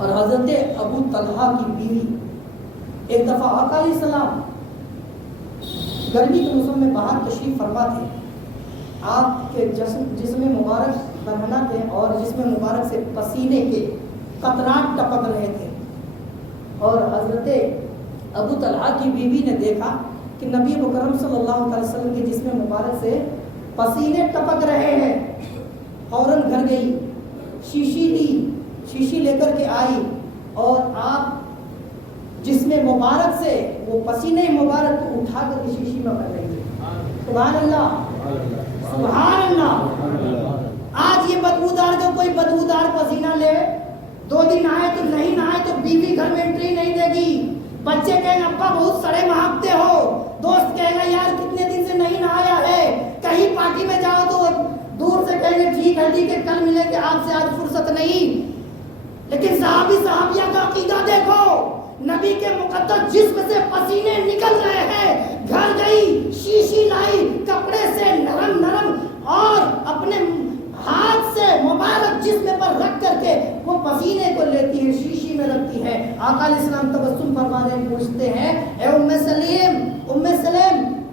اور حضرت ابو طلحہ کی بیوی ایک دفعہ آقا علیہ السلام گرمی کے موسم میں باہر تشریف فرما تھے. آپ کے جسم مبارک برہنہ تھے اور جسم مبارک سے پسینے کے قطرات ٹپک رہے تھے. اور حضرت ابو طلحہ کی بیوی نے دیکھا کہ نبی مکرم صلی اللہ علیہ وسلم کے جسم مبارک سے پسینے ٹپک رہے ہیں. فوراً گھر گئی, شیشی لی, شیشی لے کر کے آئی اور آپ جسم مبارک سے وہ پسینے مبارک کو اٹھا کر کے شیشی میں کر رہی ہے. سبحان اللہ, سبحان اللہ. آج یہ بدبودار کا کوئی بدبودار پسینہ لے, 2 دن آئے تو نہیں نہائے تو بیوی گھر میں انٹری نہیں دے گی. بچے کہیں گے ابا بہت سڑے مہکتے ہو, دوست کہے گا یار کتنے دن سے نہیں نہایا ہے. کہیں پارٹی میں جاؤ تو دور سے کہیں گے ٹھیک ہے کل ملیں گے, آپ سے آج فرصت نہیں. لیکن صحابیہ کا عقیدہ دیکھو, نبی کے مقدس جسم سے پسینے نکل رہے ہیں, گھر گئی, شیشی لائی, کپڑے سے نرم اور اپنے ہاتھ سے مبارک جسم پر رکھ کر کے وہ پسینے کو لیتی ہے, شیشی میں رکھتی ہے. آقا علیہ السلام تبسم فرما رہے پوچھتے ہیں اے ام سلیم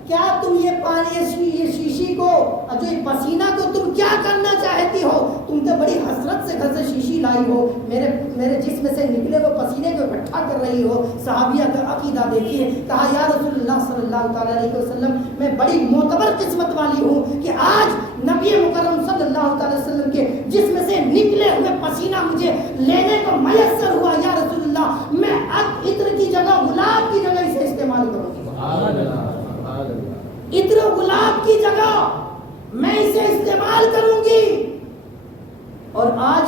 کیا تم یہ پانی یہ شیشی کو جو یہ پسینہ کو تم کیا کرنا چاہتی ہو؟ تم تو بڑی حسرت سے گھر سے شیشی لائی ہو, میرے جسم سے نکلے وہ پسینے کو اکٹھا کر رہی ہو. صحابیہ کا عقیدہ دیکھیے. کہا یا رسول اللہ صلی اللہ تعالیٰ علیہ وسلم میں بڑی معتبر قسمت والی ہوں کہ آج نبی مکرم صلی اللہ تعالیٰ وسلم کے جسم سے نکلے ہوئے پسینہ مجھے لینے کو میسر ہوا. یا رسول اللہ میں اب عطر کی جگہ گلاب کی جگہ اسے استعمال کروں گی. عطر گلاب کی جگہ میں اسے استعمال کروں گی. اور آج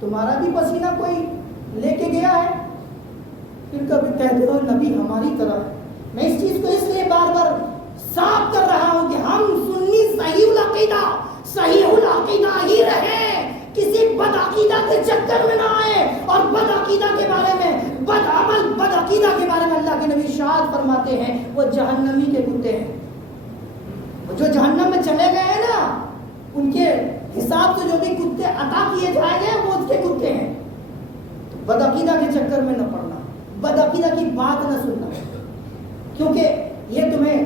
تمہارا بھی پسینہ کوئی لے کے گیا ہے, پھر کبھی کہتے ہو نبی ہماری طرح. میں اس چیز کو اس لیے بار بار صاف کر رہا ہوں کہ ہم سنی صحیح العقیدہ ہی رہے, کسی بد عقیدہ کے چکر میں نہ آئے. اور بد عقیدہ کے بارے میں, بد عمل بد عقیدہ کے بارے میں اللہ کے نبی ارشاد فرماتے ہیں وہ جہنمی کے کتے ہیں. جو جہنم میں چلے گئے ہیں نا, ان کے حساب سے جو بھی کتے عطا کیے جائیں گے وہ اس کے کتے ہیں. بد عقیدہ کے چکر میں نہ پڑنا, بد عقیدہ کی بات نہ سننا, کیونکہ یہ تمہیں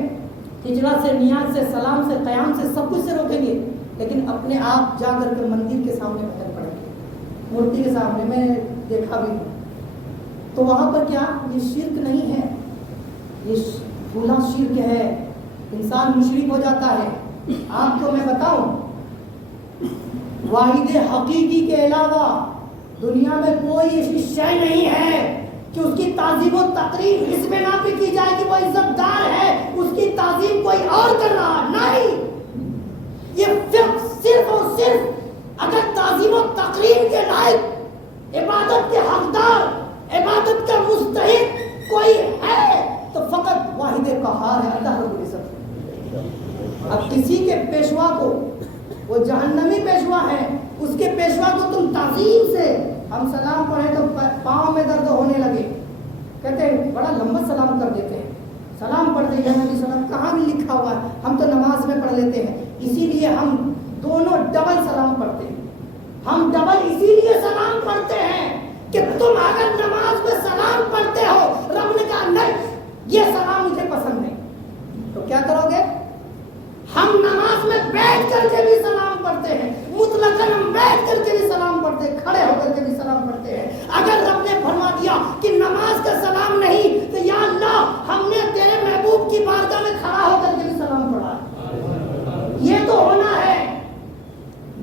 ہجرا سے, نیاز سے, سلام سے, قیام سے, سب کچھ سے روکیں گے, لیکن اپنے آپ جا کر کے مندر کے سامنے بھٹک پڑیں گے, مورتی کے سامنے. میں نے دیکھا بھی تو وہاں پر کیا یہ شرک نہیں ہے, یہ بھولا شرک ہے, انسان مشرک ہو جاتا ہے. آپ کو میں بتاؤں, واحد حقیقی کے علاوہ دنیا میں کوئی ایسی شے نہیں ہے کہ اس کی تعظیم و تقریم اس میں نہ کی جائے کہ وہ عزت دار ہے, اس کی تعظیم کوئی اور کر رہا نہیں. یہ صرف اور صرف اگر تعظیم و تقریم کے لائق, عبادت کے حقدار, عبادت کا مستحق کوئی ہے تو فقط واحد قہار ہے, اللہ رب العزت. اب کسی کے پیشوا کو, وہ جہنمی پیشوا ہے, اس کے پیشوا کو تم تعظیم سے, ہم سلام پڑھیں تو پاؤں میں درد ہونے لگے, کہتے ہیں بڑا لمبا سلام کر دیتے ہیں, سلام پڑھتے ہیں نبی سلام کہاں بھی لکھا ہوا ہے, ہم تو نماز میں پڑھ لیتے ہیں. اسی لیے ہم دونوں ڈبل سلام پڑھتے ہیں. ہم ڈبل اسی لیے سلام پڑھتے ہیں کہ تم اگر نماز میں سلام پڑھتے ہو, رب نے کہا نہیں یہ سلام مجھے پسند نہیں, تو کیا کرو گے؟ ہم نماز میں بیٹھ کر کے بھی سلام پڑھتے ہیں, مطلقاً ہم بیٹھ کر کے بھی سلام پڑھتے ہیں, کھڑے ہو کر کے بھی سلام پڑھتے ہیں. اگر رب نے فرما دیا کہ نماز کا سلام نہیں, تو یا اللہ ہم نے تیرے محبوب کی بارگاہ میں کھڑا ہو کر کے بھی سلام پڑھا. یہ تو ہونا ہے,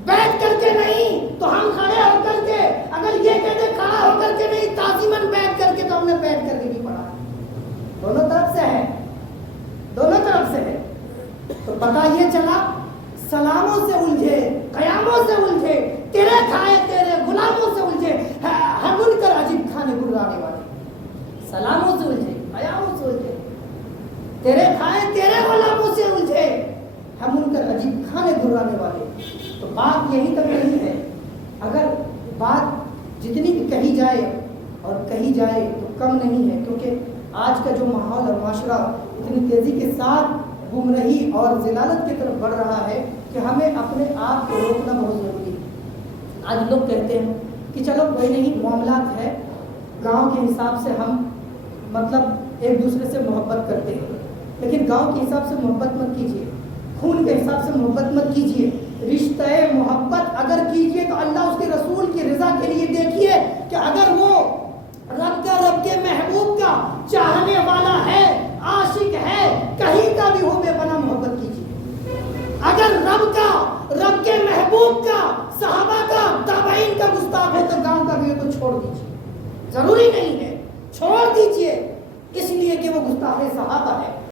بیٹھ کر کے نہیں تو ہم کھڑے ہو کر کے. اگر یہ کہتے کھڑا ہو کر کے نہیں, تعظیماً بیٹھ کر کے, تو ہم نے بیٹھ کر کے بھی پڑھا. دونوں طرف سے ہے, دونوں طرف سے ہے. تو پتہ یہ چلا سلاموں سے الجھے, قیاموں سے الجھے, تیرے کھائے تیرے غلاموں سے الجھے, ہم ان کر عجیب کھانے گرانے والے. سلاموں سے الجھے, قیاموں سے الجھے, تیرے کھائے تیرے غلاموں سے الجھے, ہم ان کر عجیب کھانے گرانے والے. تو بات یہی تک نہیں ہے. اگر بات جتنی بھی کہی جائے اور کہی جائے تو کم نہیں ہے, کیونکہ آج کا جو ماحول اور معاشرہ اتنی تیزی کے ساتھ گمراہی اور ضلالت کی طرف بڑھ رہا ہے کہ ہمیں اپنے آپ کو روکنا بہت ضروری ہے. آج لوگ کہتے ہیں کہ چلو کوئی نہیں معاملات ہے، گاؤں کے حساب سے ہم مطلب ایک دوسرے سے محبت کرتے ہیں، لیکن گاؤں کے حساب سے محبت مت کیجیے، خون کے حساب سے محبت مت کیجیے. رشتہ محبت اگر کیجیے تو اللہ اس کے رسول کی رضا کے لیے دیکھیے کہ اگر وہ رب کے محبوب کا چاہنے والا ہے، عاشق ہے، کہیں کا بھی ہو، بے پناہ محبت کیجیے. اگر رب کے محبوب کا، صحابہ کا، تابعین کا گستاخ ہے تو گاؤں کا بھی ہے تو چھوڑ دیجیے، ضروری نہیں ہے، چھوڑ دیجیے، اس لیے کہ وہ گستاخ صحابہ ہے.